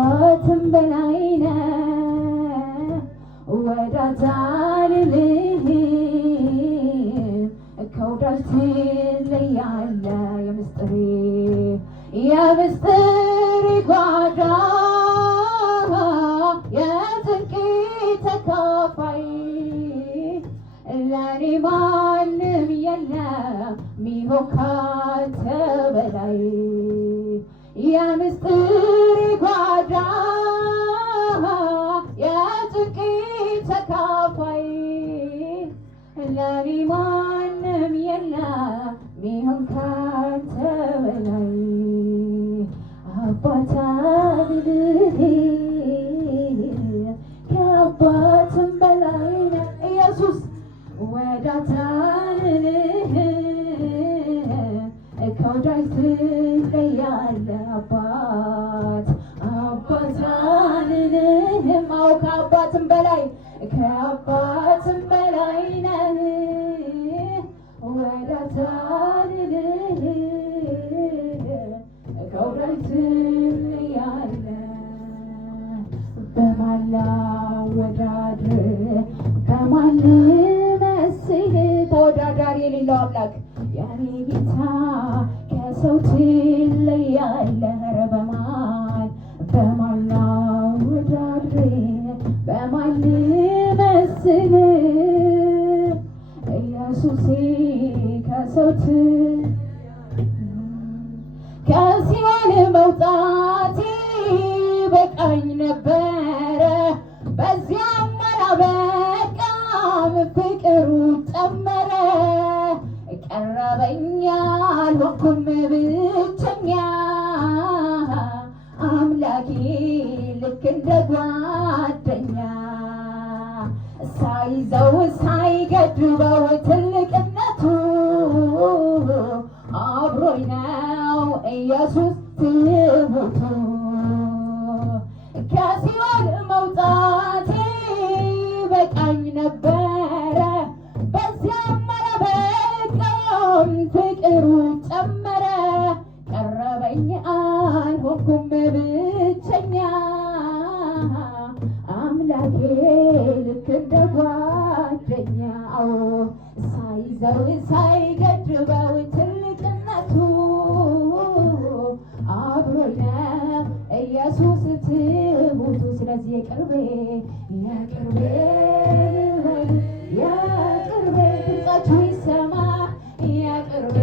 ከአባትም በላይ ነህ ወዳጅ አልልህም ከወዳጅ ትለያለህ የምስጢር ጓዳ የጽድቄ ተካፋይ ለኔ ማንም የለም ሚሆን ካንተ በላይ የምስጢር ጓዳ የጽድቄ ተካፋይ ለኔ ማንም የለም ሚሆን ካንተ በላይ አባት አልልህም ከአባትም በላይ ነህ ኢየሱስ ወዳጅ አልልህም ከወዳጅ ትለያለህ አባት አልልህም አዎ ከአባትም በላይ ነህ ወዳጅ አልልህም ከወዳጅ ትለያለህ በማን ላወዳድርህ በማን ልመስልህ ተወዳዳሪ የሌለው አምላክ የኔ ጌታ ከሰው ትለያለህ ኧረ በማን ላወዳድርህ በማን ልመስልህ ኢየሱሴ ከሰው ከሲኦል መውጣቴ በቃኝ ነበረ በዚያም አላበቃም ፍቅሩ ጨመረ ቀረበኝ አልሆንኩም ብቸኛ አምላኬ ልክ እንደ ጓደኛ ሳይዘው ሳይገድበው ትልቅነቱ አብሮኝ ነው ኢየሱስ ትሁቱ ከሲኦል መውጣቴ በቃኝ ነበረ በዚያም አላበቃም ፍቅሩ ጨመረ ቀረበኝ አልሆንኩም ብቸኛ አምላኬ ልክ እንደ ጓደኛው ሳይዘው ሳይገድበው ትልቅነቱ አብሮኝ ነው ኢየሱስ ትሁቱ ስለዚህ የቅርቤ ድምፃችሁ ይሰማ የቅርቤ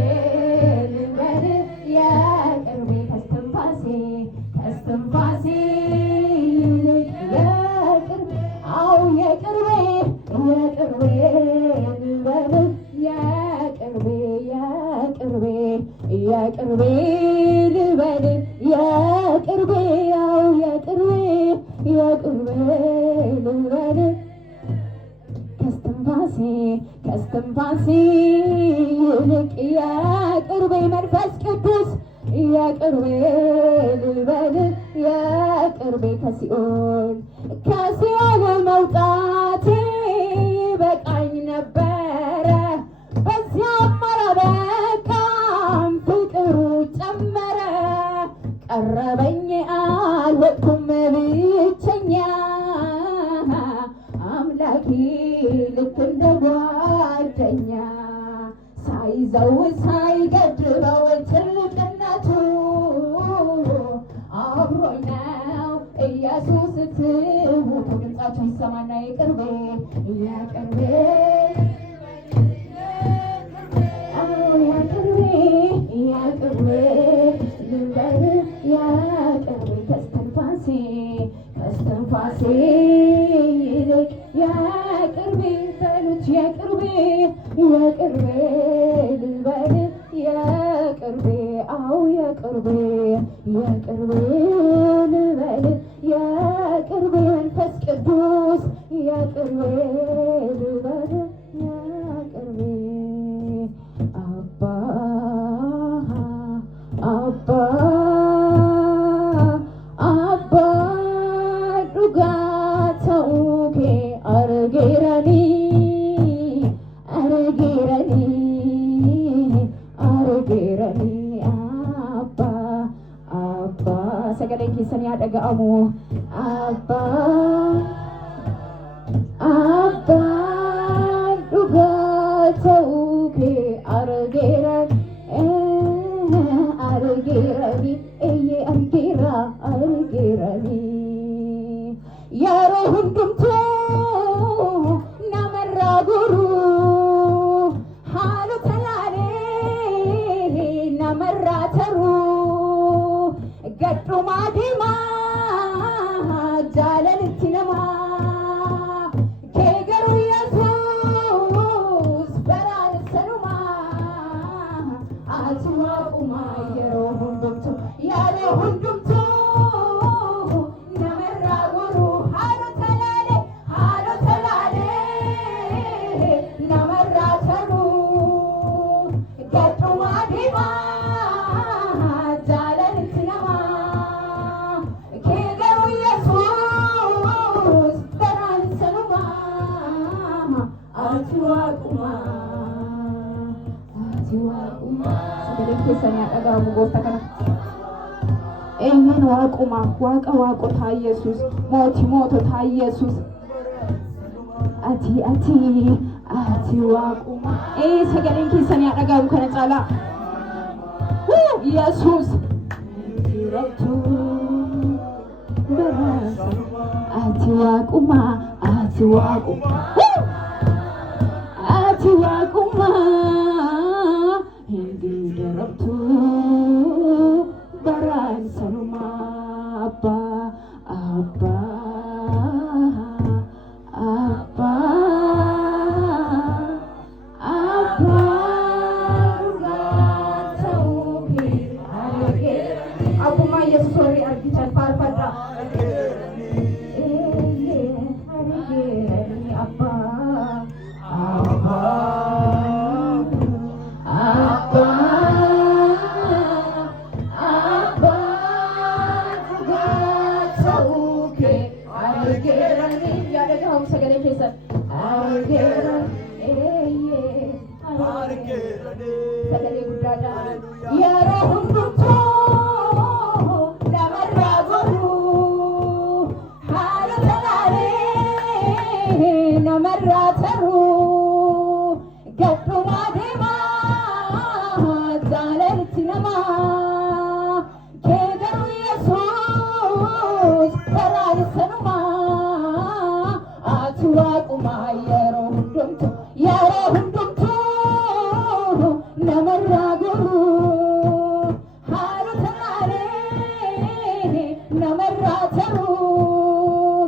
ልበል የቅርቤ ከስትንፋሴ ይልቅ የቅርቤ አው የቅርቤ ልበል የቅርቤ ልበል የቅርቤ አው የቅርቤ ልበል ከስትንፋሴ ይልቅ የቅርቤ መንፈስ ቅዱስ የቅርቤ ልበል የቅርቤ ከሲኦል መውጣቴ በቃኝ ነበረ በዚያም አላበቃም ፍቅሩ ጨመረ ቀረበኝ አልሆንኩም ብቸኛ አምላኬ ልክ እንደ ጓደኛ ሳይዘው ሳይገድበው ትልቅነቱ አብሮኝ ነው ኢየሱስ ትሁቱ ድምፃችሁ ይሰማና የቅርቤ ልበል የቅርቤ ከስትንፋሴ ይልቅ የቅርቤ በሉት የቅርቤ ልበል የቅርቤ አው የቅርቤ ልበል የቅርቤ መንፈስ ቅዱስ የቅርቤ ልበል የቅርቤ አባ ዱጋ dhaga'amu abbaan dhugaa ta'uu kee argeerani eeyyee argeerani yeroo hundumtuu namarraa goruu haalota laalee namarraa taruu gadhumaa deemaa jaalalitti namaa kee garuu Yesuus baraan sanumaa ati waaqumaa yeroo hundumtuu namarraa goruu haalota laalee namarraa taruu gadhumaa deemaa jaalalitti namaa kee garuu Yesuus baraan sanumaa ati waaqumaa sagalee keessanii haa dhaga'amu gooftaa kana. Eenyuun waaquma waaqa waaqotaa Yesuus mootii moototaa Yesuus ati waaquma sagaleen keessanii haa dhaga'amu kana caalaa Yesuus ati waaquma hindi darabtu baraan sanumaa abbaa abbummaa Yesuus warri argitan faarfadha argeerani sagalee keessan sagalee guddaadhaan yeroo hundumtuu namarraa goruu haalota laalee namarraa taruu gadhumaa deemaa jaalalitti namaa kee garuu Yesuus baraan sanumaa ati waaqumaa yeroo hundumtuu namarraa goruu haalota laalee namarraa taruu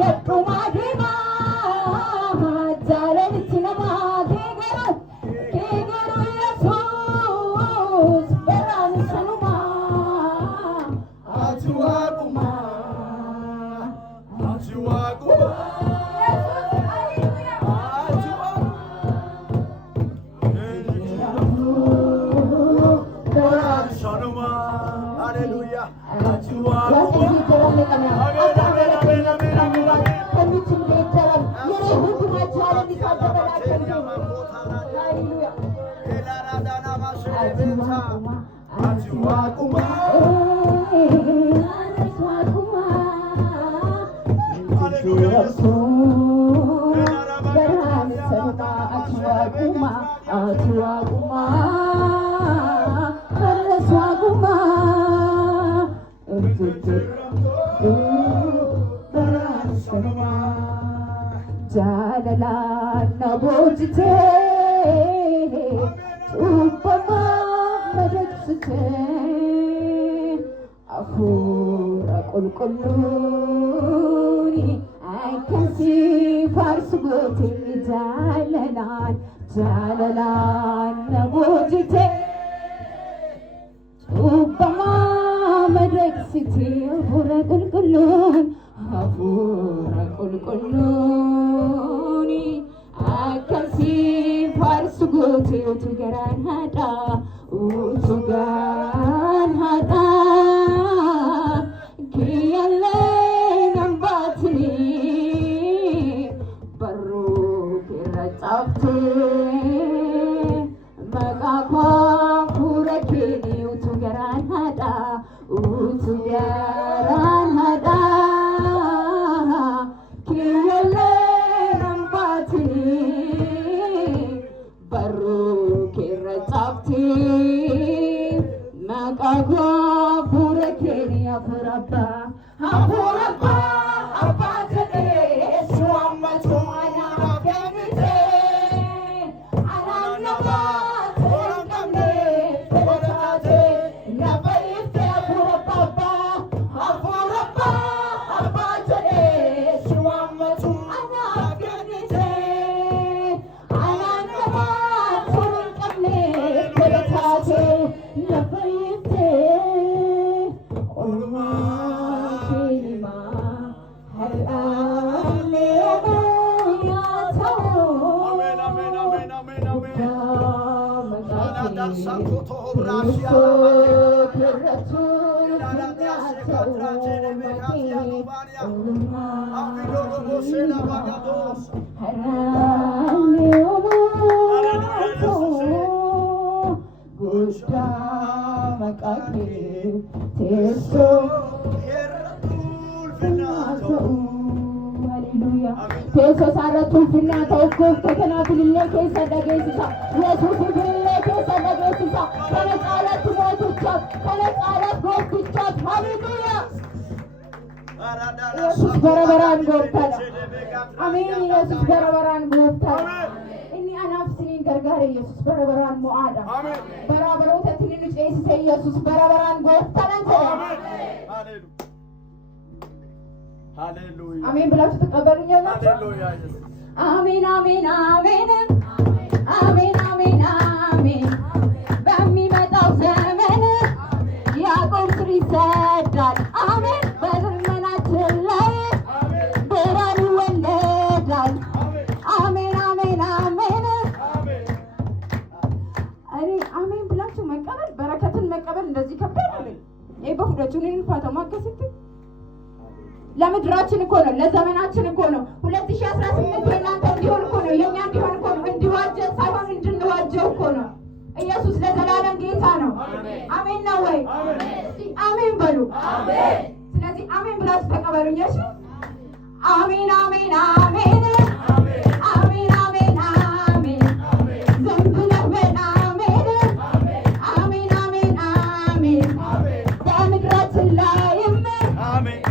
gadhumaa deemaa jaalalitti namaa kee garuu Yesuus baraan sanumaa ati waaqumaa jaalalaan na boojitee cubbamaa madaqsitee hafuura qulqulluuni akkasii faarsu gootee jaalalaan na boojitee cubbamaa madaqsitee hafuura qulqulluuni akkasii faarsu gootee utuu garaan haadhaa kiyyaallee nan baatini barruu keerra caaftee maqaa koo fuula keetii utuu garaan haadhaa Keessa saarratti ulfinaa ta'u gooftaa bilillee keessa dhageessisa. Yesuus bilillee keessa dhageessisa. Kana caalatti mootichaaf, kana caalatti gooftichaaf. Haleluuyaa. Yesuus bara baraan gooftaadha. Amiin. Yesuus bara baraan gooftaadha. Inni anaaf isiniin gargaare Yesuus bara baraan mo'aadha. Bara barootatti inni nu ceesise Yesuus bara baraan gooftaadhaan jedha. Hallelujah. Amin ብላችሁ ተቀበሉኛላችሁ? Hallelujah. አሜን አሜን አሜን አሜን አሜን አሜን። በሚመጣው ዘመን ያዕቆብ ስር ይሰዳል። አሜን። በዘመናችን ላይ ብርሃን ይወለዳል። አሜን አሜን አሜን። እኔ አሜን ብላችሁ መቀበል በረከትን መቀበል እንደዚህ ከባድ አይደለም። ይሄ በሁለቱን እንፋተማ ከስት ለምድራችን እኮ ነው፣ ለዘመናችን እኮ ነው። 2018 የእናንተ እንዲሆን እኮ ነው፣ የእኛ እንዲሆን እኮ ነው። እንዲዋጀን ሳይሆን እንድንዋጀው እኮ ነው። ኢየሱስ ለዘላለም ጌታ ነው። አሜን ነው ወይ? አሜን በሉ። ስለዚህ አሜን ብላችሁ ተቀበሉኝ። እሺ አሜን አሜን አሜን አሜን አሜን አሜን። ዝም ብለህ በል አሜን አሜን አሜን አሜን። በምድራችን ላይም አሜን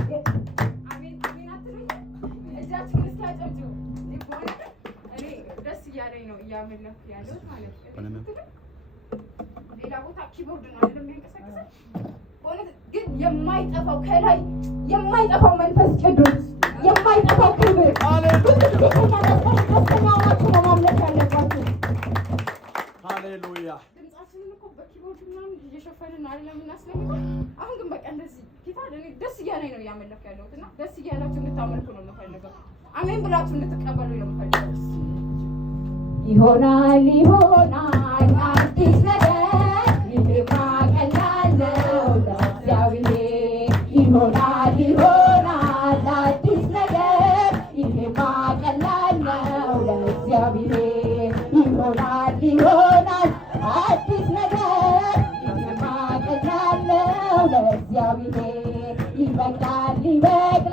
ደስ እያለኝ ነው እያመለኩ ያለሁት ማለት ነው። ሌላ ቦታ ኪቦርድ ነው አይደለም የሚንቀሳቀሰው። በእውነት ግን የማይጠፋው ከላይ የማይጠፋው መንፈስ ቅዱስ የማይጠፋው ክብር ደስተኛ ሆናችሁ ነው ማምለክ ያለባችሁ። ሃሌሉያ። ድምጻችንን እኮ በኪቦርድ ምናምን እየሸፈንን አይደለም የምናስለምደው። አሁን ግን በቃ እንደዚህ ጌታ እኔ ደስ እያለኝ ነው እያመለኩ ያለሁት እና ደስ እያላችሁ እንድታመልኩ ነው የምፈልገው። አሜን ብላችሁ እንድትቀበሉ ነው የምፈልገው። ይሆናል ይሆናል አዲስ ነገር ይሄማ ቀላል ነው ለእግዚአብሔር። ይሆናል ይሆናል አዲስ ነገር ይሄማ ቀላል ነው ለእግዚአብሔር። ይሆናል ይሆናል አዲስ ነገር ይሄማ ቀላል ነው ለእግዚአብሔር። ይበቅላል ይበቅላል